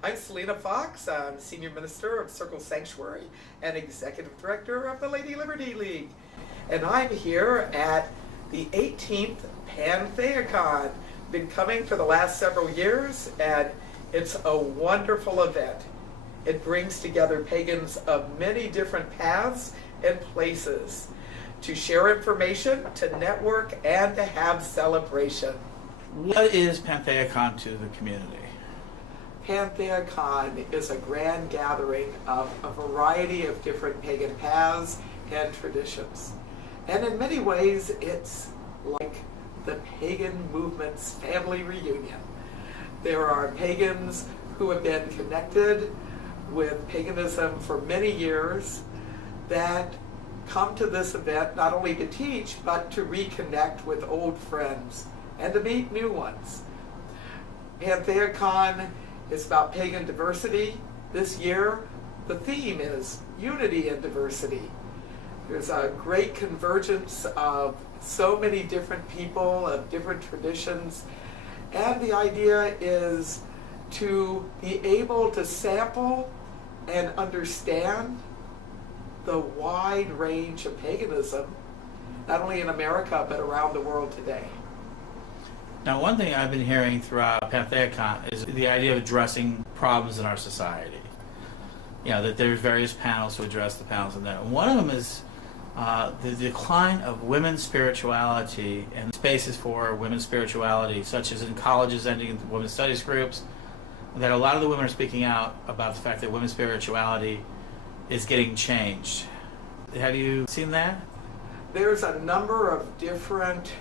I'm Selena Fox. I'm Senior Minister of Circle Sanctuary and Executive Director of the Lady Liberty League. And I'm here at the 18th Pantheacon. Been coming for the last several years, and it's a wonderful event. It brings together pagans of many different paths and places to share information, to network, and to have celebration. What is Pantheacon to the community? Pantheacon is a grand gathering of a variety of different pagan paths and traditions. And in many ways, it's like the pagan movement's family reunion. There are pagans who have been connected with paganism for many years that come to this event not only to teach, but to reconnect with old friends and to meet new ones. Pantheacon is about pagan diversity. This year, the theme is unity and diversity. There's a great convergence of so many different people, of different traditions, and the idea is to be able to sample and understand the wide range of paganism, not only in America, but around the world today. Now, one thing I've been hearing throughout Pantheacon is the idea of addressing problems in our society. You know, that there's various panels to address the panels in there. One of them is the decline of women's spirituality and spaces for women's spirituality, such as in colleges ending in women's studies groups, that a lot of the women are speaking out about the fact that women's spirituality is getting changed. Have you seen that? There's a number of different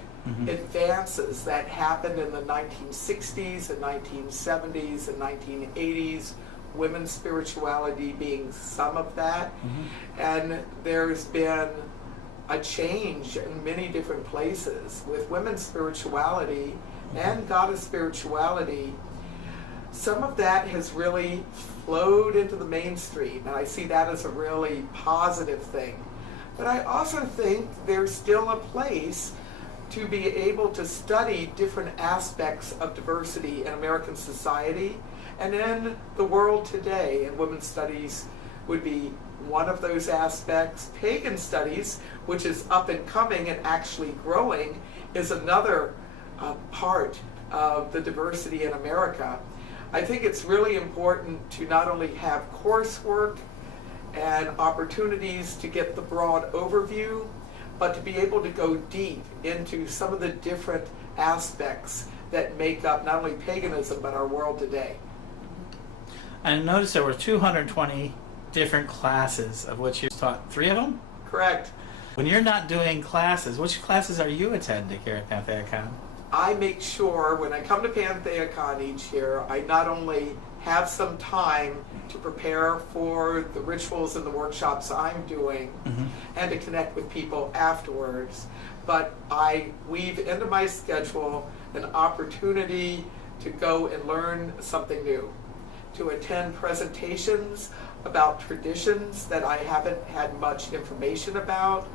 advances that happened in the 1960s and 1970s and 1980s, women's spirituality being some of that. And there's been a change in many different places with women's spirituality and goddess spirituality. Some of that has really flowed into the mainstream, and I see that as a really positive thing. But I also think there's still a place to be able to study different aspects of diversity in American society and in the world today. And women's studies would be one of those aspects. Pagan studies, which is up and coming and actually growing, is another part of the diversity in America. I think it's really important to not only have coursework and opportunities to get the broad overview, but to be able to go deep into some of the different aspects that make up not only paganism, but our world today. I noticed there were 220 different classes, of which you taught 3 of them? Correct. When you're not doing classes, which classes are you attending here at Pantheacon? I make sure when I come to Pantheacon each year, I not only have some time to prepare for the rituals and the workshops I'm doing and to connect with people afterwards, but I weave into my schedule an opportunity to go and learn something new, to attend presentations about traditions that I haven't had much information about,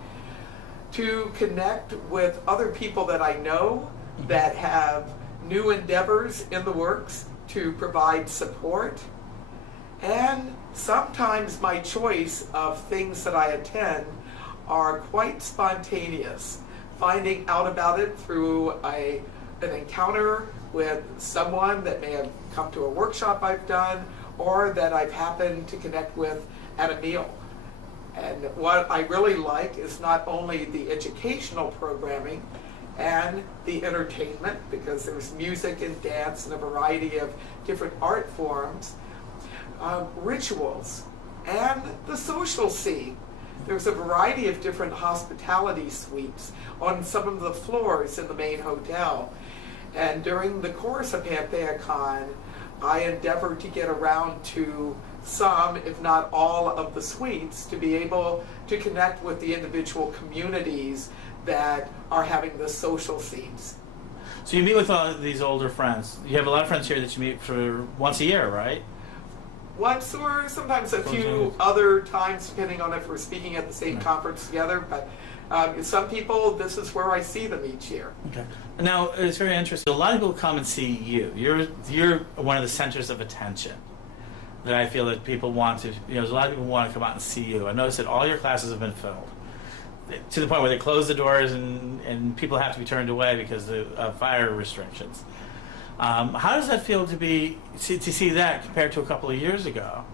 to connect with other people that I know that have new endeavors in the works to provide support. And sometimes my choice of things that I attend are quite spontaneous. Finding out about it through an encounter with someone that may have come to a workshop I've done or that I've happened to connect with at a meal. And what I really like is not only the educational programming and the entertainment, because there's music and dance and a variety of different art forms, rituals, and the social scene. There's a variety of different hospitality suites on some of the floors in the main hotel. And during the course of Pantheacon, I endeavor to get around to some, if not all, of the suites to be able to connect with the individual communities that are having the social scenes. So you meet with all these older friends. You have a lot of friends here that you meet for once a year, right? Once or sometimes a few other times, depending on if we're speaking at the same conference together. But some people, this is where I see them each year. Okay. Now, it's very interesting. A lot of people come and see you. You're one of the centers of attention. that I feel that people want to, there's a lot of people who want to come out and see you. I noticed that all your classes have been filled to the point where they close the doors and people have to be turned away because of fire restrictions. How does that feel to see that compared to a couple of years ago?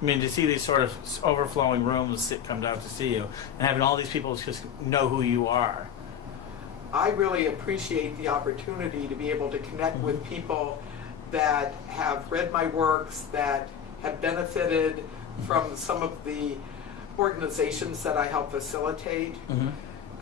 I mean, to see these sort of overflowing rooms come down to see you and having all these people just know who you are. I really appreciate the opportunity to be able to connect with people that have read my works, that have benefited from some of the organizations that I help facilitate.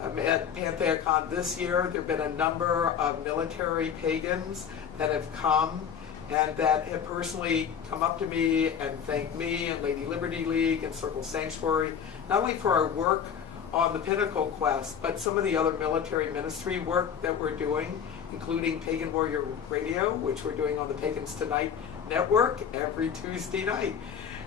At Pantheacon this year, there have been a number of military pagans that have come and that have personally come up to me and thanked me and Lady Liberty League and Circle Sanctuary, not only for our work on the Pinnacle Quest, but some of the other military ministry work that we're doing, including Pagan Warrior Radio, which we're doing on the Pagans Tonight network every Tuesday night.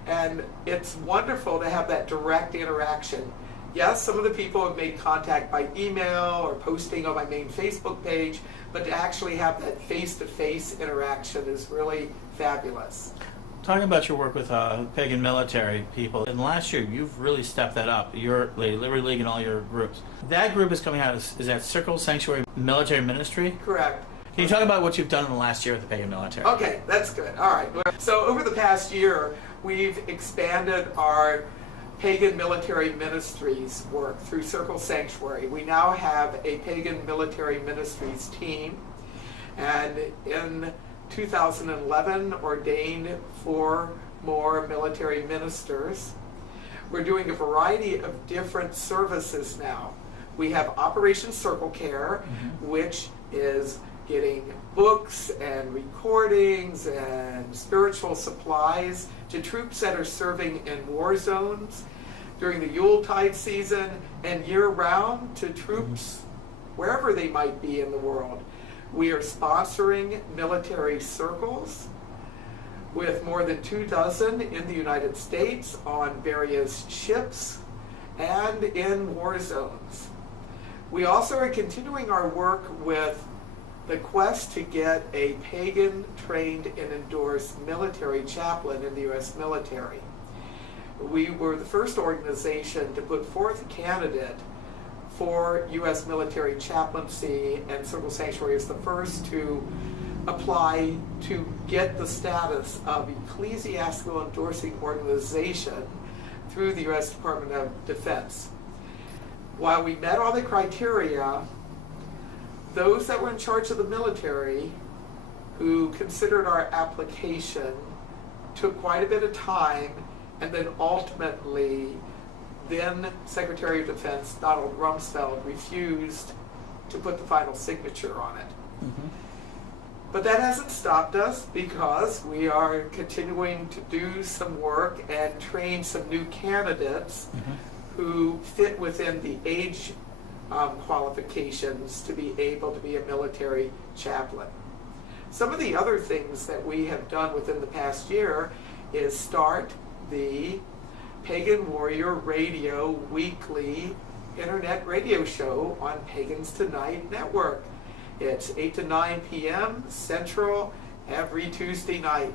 And it's wonderful to have that direct interaction. Yes, some of the people have made contact by email or posting on my main Facebook page, but to actually have that face-to-face interaction is really fabulous. Talking about your work with pagan military people, in the last year you've really stepped that up, your Lady Liberty League and all your groups. That group is coming out, is that Circle Sanctuary Military Ministry? Correct. Can you talk about what you've done in the last year with the pagan military? Okay, that's good. All right. So over the past year, we've expanded our pagan military ministries work through Circle Sanctuary. We now have a pagan military ministries team, and in 2011 ordained 4 more military ministers. We're doing a variety of different services now. We have Operation Circle Care, which is getting books and recordings and spiritual supplies to troops that are serving in war zones during the Yuletide season and year-round to troops wherever they might be in the world. We are sponsoring military circles with more than 24 in the United States on various ships and in war zones. We also are continuing our work with the quest to get a pagan trained and endorsed military chaplain in the U.S. military. We were the first organization to put forth a candidate for U.S. military chaplaincy, and Circle Sanctuary is the first to apply to get the status of ecclesiastical endorsing organization through the U.S. Department of Defense. While we met all the criteria, those that were in charge of the military who considered our application took quite a bit of time, and then ultimately then Secretary of Defense Donald Rumsfeld refused to put the final signature on it. But that hasn't stopped us, because we are continuing to do some work and train some new candidates who fit within the age qualifications to be able to be a military chaplain. Some of the other things that we have done within the past year is start the Pagan Warrior Radio weekly internet radio show on Pagans Tonight Network. It's 8 to 9 p.m. Central every Tuesday night.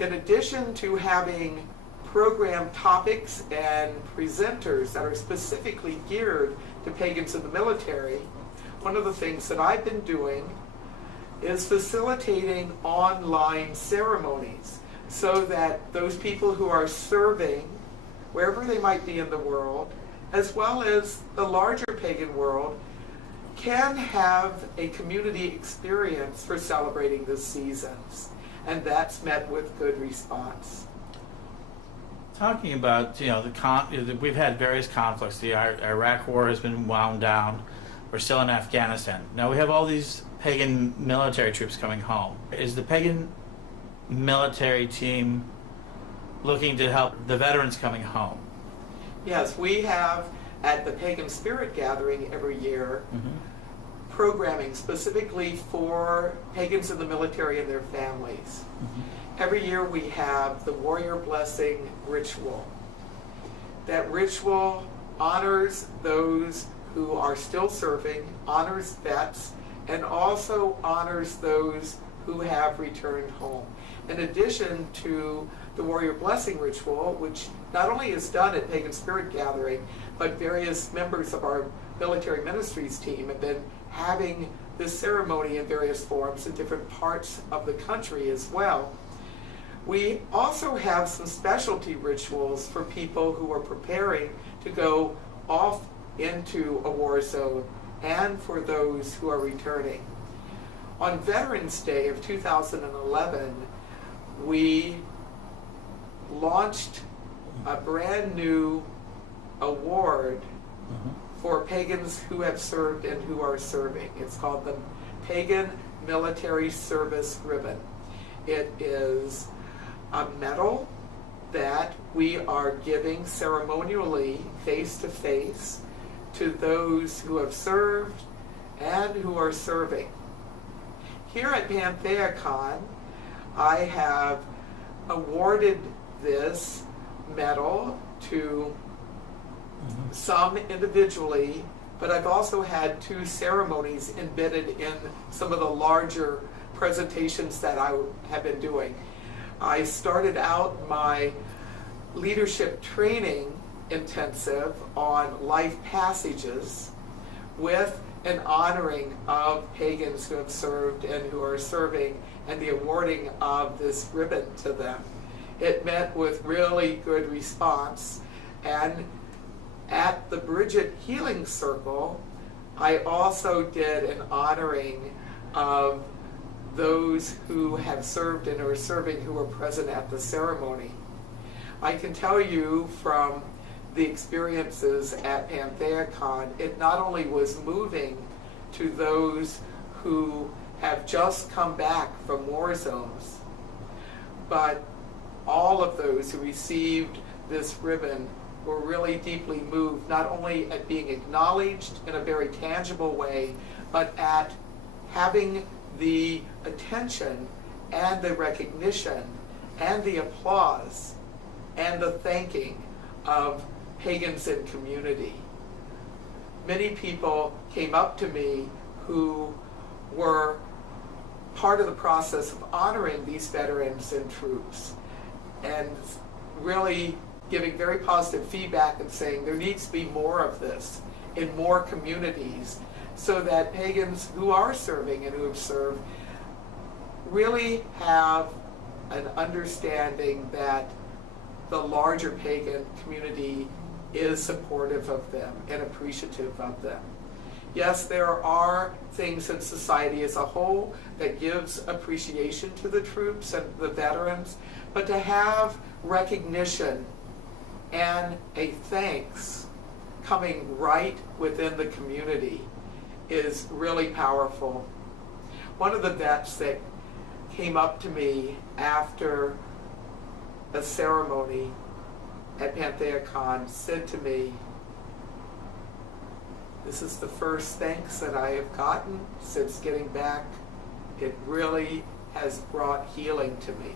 In addition to having program topics and presenters that are specifically geared to pagans in the military, one of the things that I've been doing is facilitating online ceremonies so that those people who are serving wherever they might be in the world, as well as the larger pagan world, can have a community experience for celebrating the seasons. And that's met with good response. Talking about, we've had various conflicts. The Iraq War has been wound down. We're still in Afghanistan. Now we have all these pagan military troops coming home. Is the pagan military team looking to help the veterans coming home? Yes, we have at the Pagan Spirit Gathering every year programming specifically for pagans in the military and their families. Every year we have the Warrior Blessing ritual. That ritual honors those who are still serving, honors vets, and also honors those who have returned home. In addition to the Warrior Blessing Ritual, which not only is done at Pagan Spirit Gathering, but various members of our military ministries team have been having this ceremony in various forms in different parts of the country as well. We also have some specialty rituals for people who are preparing to go off into a war zone and for those who are returning. On Veterans Day of 2011, we launched a brand new award for pagans who have served and who are serving. It's called the Pagan Military Service Ribbon. It is a medal that we are giving ceremonially face-to-face to those who have served and who are serving. Here at Pantheacon, I have awarded this medal to some individually, but I've also had 2 ceremonies embedded in some of the larger presentations that I have been doing. I started out my leadership training intensive on life passages with an honoring of pagans who have served and who are serving, and the awarding of this ribbon to them. It met with really good response, and at the Bridget Healing Circle, I also did an honoring of those who have served and are serving who were present at the ceremony. I can tell you from the experiences at Pantheacon, it not only was moving to those who have just come back from war zones, but all of those who received this ribbon were really deeply moved, not only at being acknowledged in a very tangible way, but at having the attention and the recognition and the applause and the thanking of pagans in community. Many people came up to me who were part of the process of honoring these veterans and troops and really giving very positive feedback and saying there needs to be more of this in more communities so that pagans who are serving and who have served really have an understanding that the larger pagan community is supportive of them and appreciative of them. Yes, there are things in society as a whole that gives appreciation to the troops and the veterans, but to have recognition and a thanks coming right within the community is really powerful. One of the vets that came up to me after a ceremony at Pantheacon said to me, "This is the first thanks that I have gotten since getting back. It really has brought healing to me."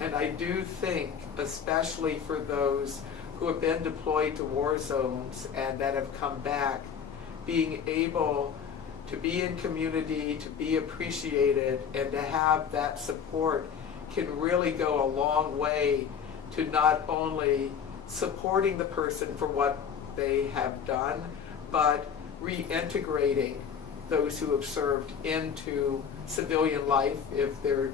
And I do think, especially for those who have been deployed to war zones and that have come back, being able to be in community, to be appreciated, and to have that support can really go a long way to not only supporting the person for what they have done, but reintegrating those who have served into civilian life if their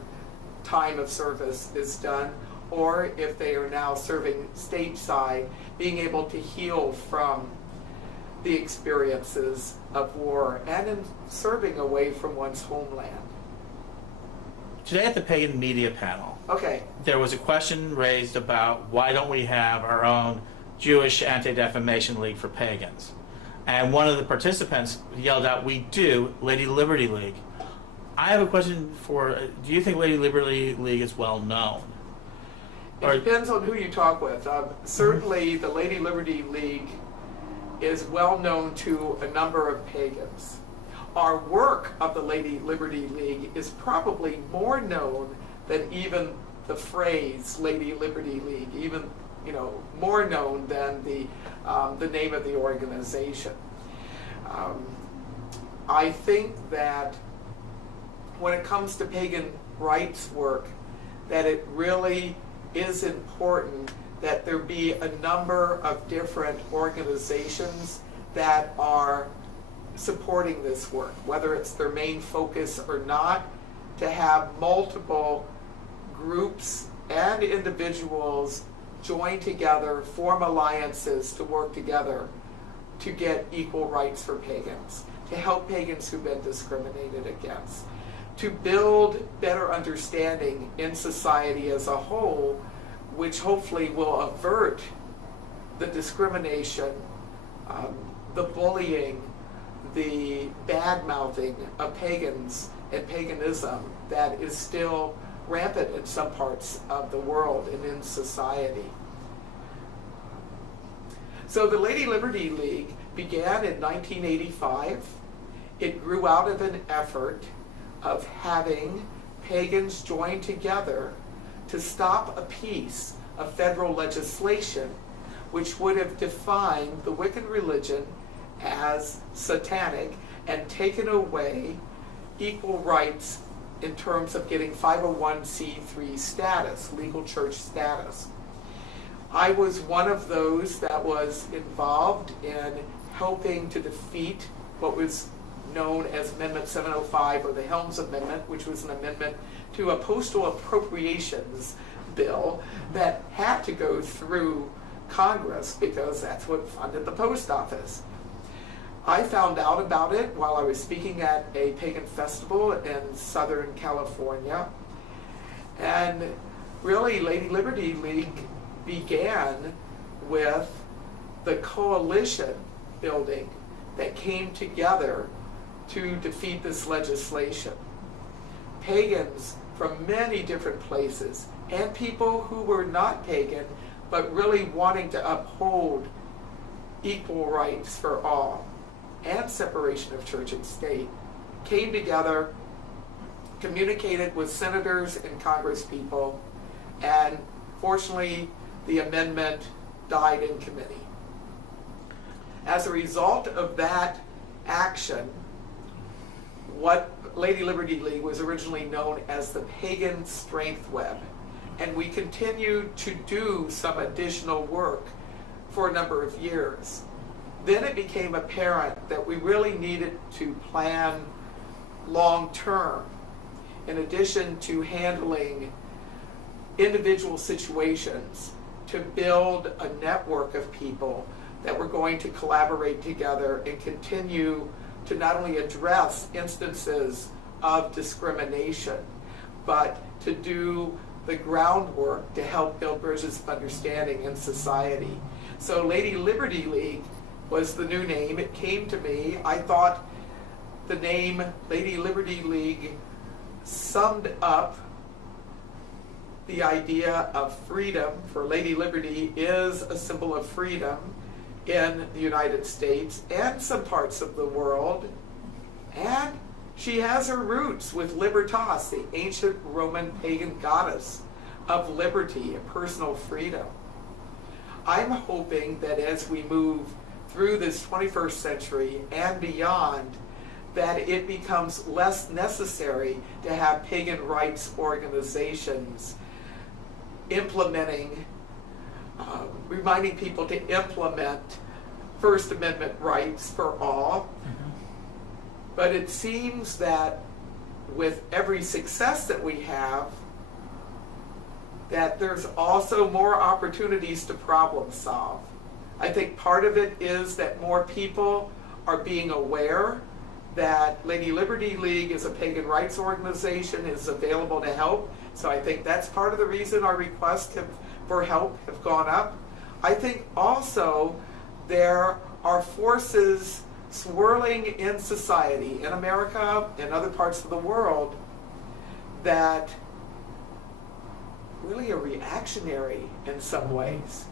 time of service is done, or if they are now serving stateside, being able to heal from the experiences of war and in serving away from one's homeland. Today at the Pagan Media Panel, there was a question raised about why don't we have our own Jewish Anti-Defamation League for pagans? And one of the participants yelled out, "We do, Lady Liberty League." I have a question for, do you think Lady Liberty League is well known? It depends on who you talk with. Certainly the Lady Liberty League is well known to a number of pagans. Our work of the Lady Liberty League is probably more known than even the phrase Lady Liberty League, even more known than the name of the organization. I think that when it comes to pagan rights work, that it really is important that there be a number of different organizations that are supporting this work, whether it's their main focus or not, to have multiple groups and individuals join together, form alliances to work together to get equal rights for pagans, to help pagans who've been discriminated against, to build better understanding in society as a whole, which hopefully will avert the discrimination, the bullying, the bad-mouthing of pagans and paganism that is still rampant in some parts of the world and in society. So the Lady Liberty League began in 1985. It grew out of an effort of having pagans join together to stop a piece of federal legislation which would have defined the Wiccan religion as satanic and taken away equal rights in terms of getting 501c3 status, legal church status. I was one of those that was involved in helping to defeat what was known as Amendment 705, or the Helms Amendment, which was an amendment to a postal appropriations bill that had to go through Congress because that's what funded the post office. I found out about it while I was speaking at a pagan festival in Southern California. And really, Lady Liberty League began with the coalition building that came together to defeat this legislation. Pagans from many different places, and people who were not pagan, but really wanting to uphold equal rights for all and separation of church and state, came together, communicated with senators and congresspeople, and fortunately the amendment died in committee. As a result of that action, what Lady Liberty League was originally known as the Pagan Strength Web, and we continued to do some additional work for a number of years. Then it became apparent that we really needed to plan long term, in addition to handling individual situations, to build a network of people that were going to collaborate together and continue to not only address instances of discrimination, but to do the groundwork to help build bridges of understanding in society. So Lady Liberty League was the new name. It came to me. I thought the name Lady Liberty League summed up the idea of freedom, for Lady Liberty is a symbol of freedom in the United States and some parts of the world. And she has her roots with Libertas, the ancient Roman pagan goddess of liberty and personal freedom. I'm hoping that as we move through this 21st century and beyond, that it becomes less necessary to have pagan rights organizations implementing, reminding people to implement First Amendment rights for all. But it seems that with every success that we have, that there's also more opportunities to problem solve. I think part of it is that more people are being aware that Lady Liberty League is a pagan rights organization, is available to help. So I think that's part of the reason our requests for help have gone up. I think also there are forces swirling in society, in America and other parts of the world, that really are reactionary in some ways.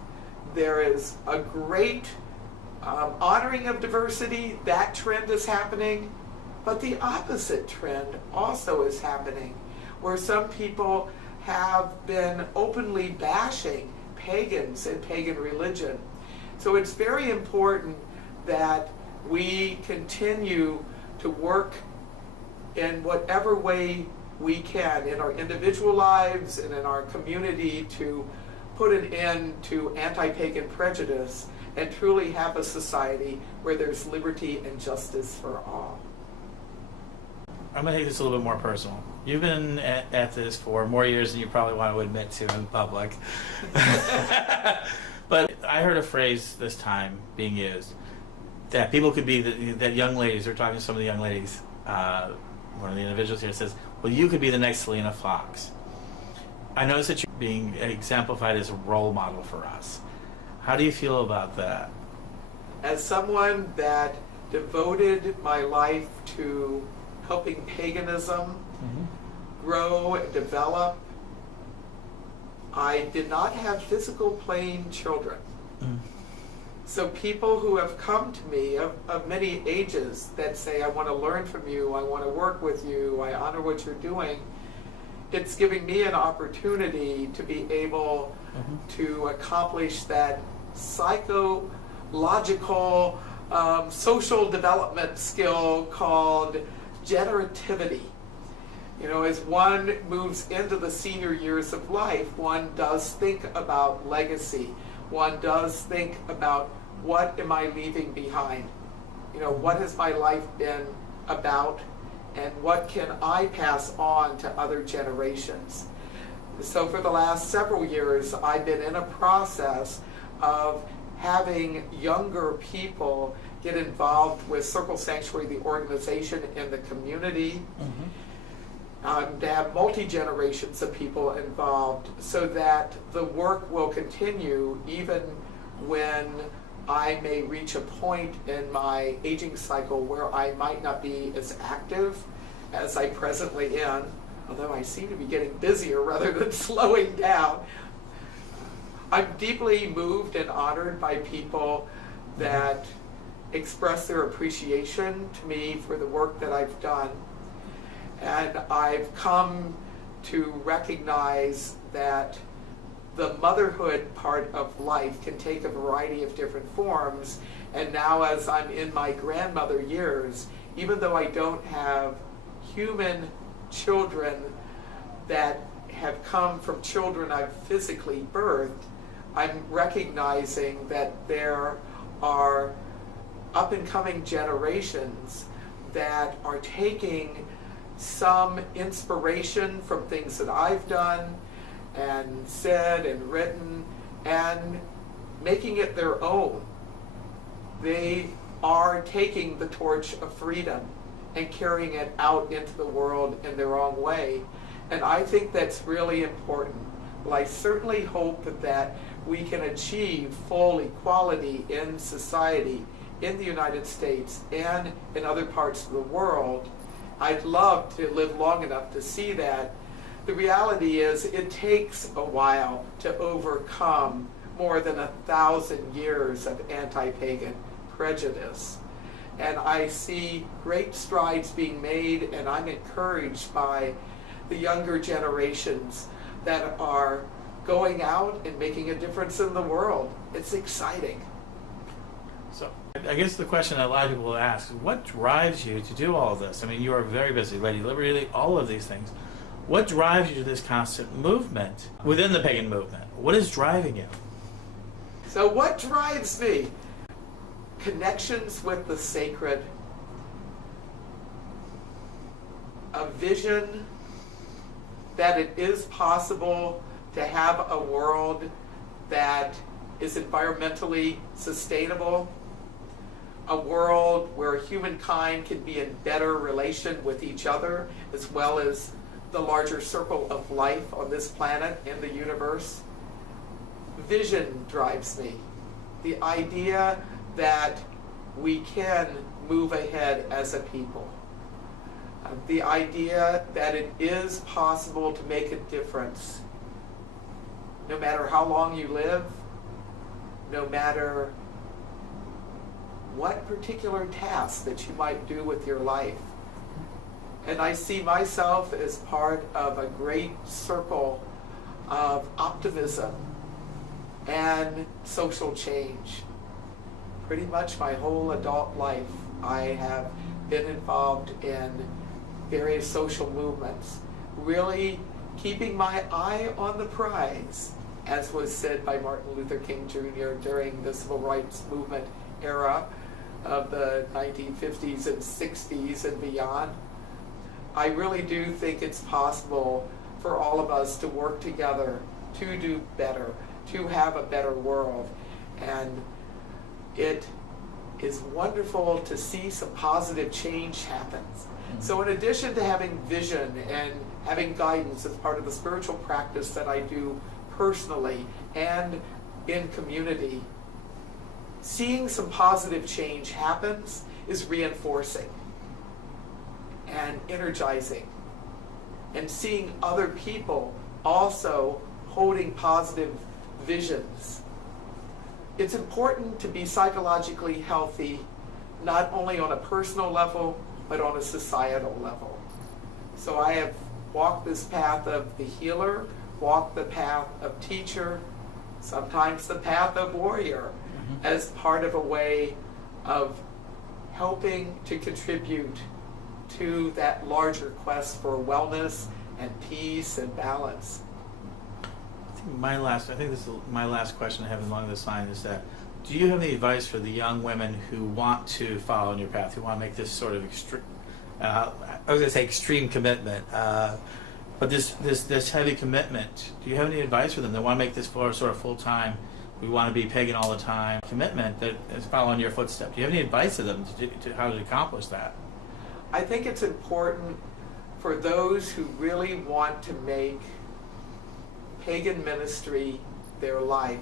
There is a great honoring of diversity. That trend is happening, but the opposite trend also is happening, where some people have been openly bashing pagans and pagan religion. So it's very important that we continue to work in whatever way we can in our individual lives and in our community to put an end to anti-pagan prejudice and truly have a society where there's liberty and justice for all. I'm going to take this a little bit more personal. You've been at this for more years than you probably want to admit to in public. But I heard a phrase this time being used that people could be, that young ladies, we're talking to some of the young ladies, one of the individuals here says, well, you could be the next Selena Fox. I notice that you're being exemplified as a role model for us. How do you feel about that? As someone that devoted my life to helping paganism grow and develop, I did not have physical playing children. So people who have come to me of many ages that say, I want to learn from you, I want to work with you, I honor what you're doing, it's giving me an opportunity to be able to accomplish that psychological, social development skill called generativity. You know, as one moves into the senior years of life, one does think about legacy. One does think about, what am I leaving behind? You know, what has my life been about, and what can I pass on to other generations? So for the last several years, I've been in a process of having younger people get involved with Circle Sanctuary, the organization, in the community. To have multi-generations of people involved so that the work will continue even when I may reach a point in my aging cycle where I might not be as active as I presently am, although I seem to be getting busier rather than slowing down. I'm deeply moved and honored by people that express their appreciation to me for the work that I've done. And I've come to recognize that the motherhood part of life can take a variety of different forms. And now as I'm in my grandmother years, even though I don't have human children that have come from children I've physically birthed, I'm recognizing that there are up-and-coming generations that are taking some inspiration from things that I've done and said and written and making it their own. They are taking the torch of freedom and carrying it out into the world in their own way. And I think that's really important. Well, I certainly hope that we can achieve full equality in society in the United States and in other parts of the world. I'd love to live long enough to see that. The reality is it takes a while to overcome more than 1,000 years of anti-pagan prejudice. And I see great strides being made, and I'm encouraged by the younger generations that are going out and making a difference in the world. It's exciting. So I guess the question that a lot of people will ask, what drives you to do all this? I mean, you are very busy, Lady Liberty, all of these things. What drives you to this constant movement within the pagan movement? What is driving you? So what drives me? Connections with the sacred, a vision that it is possible to have a world that is environmentally sustainable, a world where humankind can be in better relation with each other as well as the larger circle of life on this planet and the universe. Vision drives me. The idea that we can move ahead as a people. The idea that it is possible to make a difference no matter how long you live, no matter what particular task that you might do with your life. And I see myself as part of a great circle of optimism and social change. Pretty much my whole adult life, I have been involved in various social movements, really keeping my eye on the prize, as was said by Martin Luther King Jr. during the Civil Rights Movement era of the 1950s and 60s and beyond. I really do think it's possible for all of us to work together to do better, to have a better world. And it is wonderful to see some positive change happen. So in addition to having vision and having guidance as part of the spiritual practice that I do personally and in community, seeing some positive change happens is reinforcing and energizing. And seeing other people also holding positive visions. It's important to be psychologically healthy, not only on a personal level, but on a societal level. So I have walked this path of the healer, walked the path of teacher, sometimes the path of warrior, as part of a way of helping to contribute to that larger quest for wellness and peace and balance. I think this is my last question I have along this line is that, do you have any advice for the young women who want to follow in your path, who want to make this sort of extreme, I was going to say extreme commitment, but this heavy commitment, do you have any advice for them? They want to make this sort of full-time, we want to be pagan all the time commitment that is following your footsteps. Do you have any advice to them to how to accomplish that? I think it's important for those who really want to make pagan ministry their life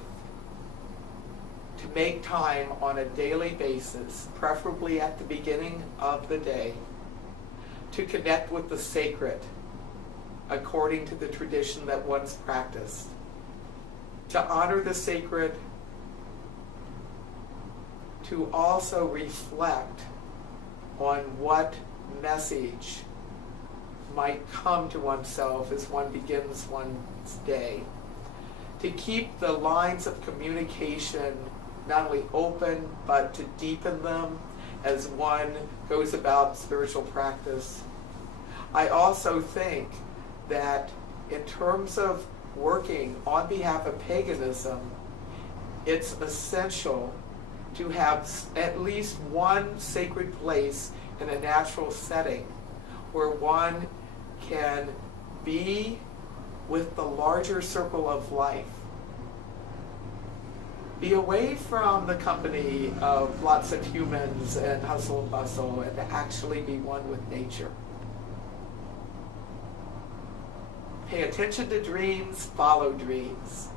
to make time on a daily basis, preferably at the beginning of the day, to connect with the sacred according to the tradition that one's practiced, to honor the sacred, to also reflect on what message might come to oneself as one begins one's day, to keep the lines of communication not only open but to deepen them as one goes about spiritual practice. I also think that in terms of working on behalf of paganism, it's essential to have at least one sacred place in a natural setting where one can be with the larger circle of life. Be away from the company of lots of humans and hustle and bustle, and to actually be one with nature. Pay attention to dreams, follow dreams.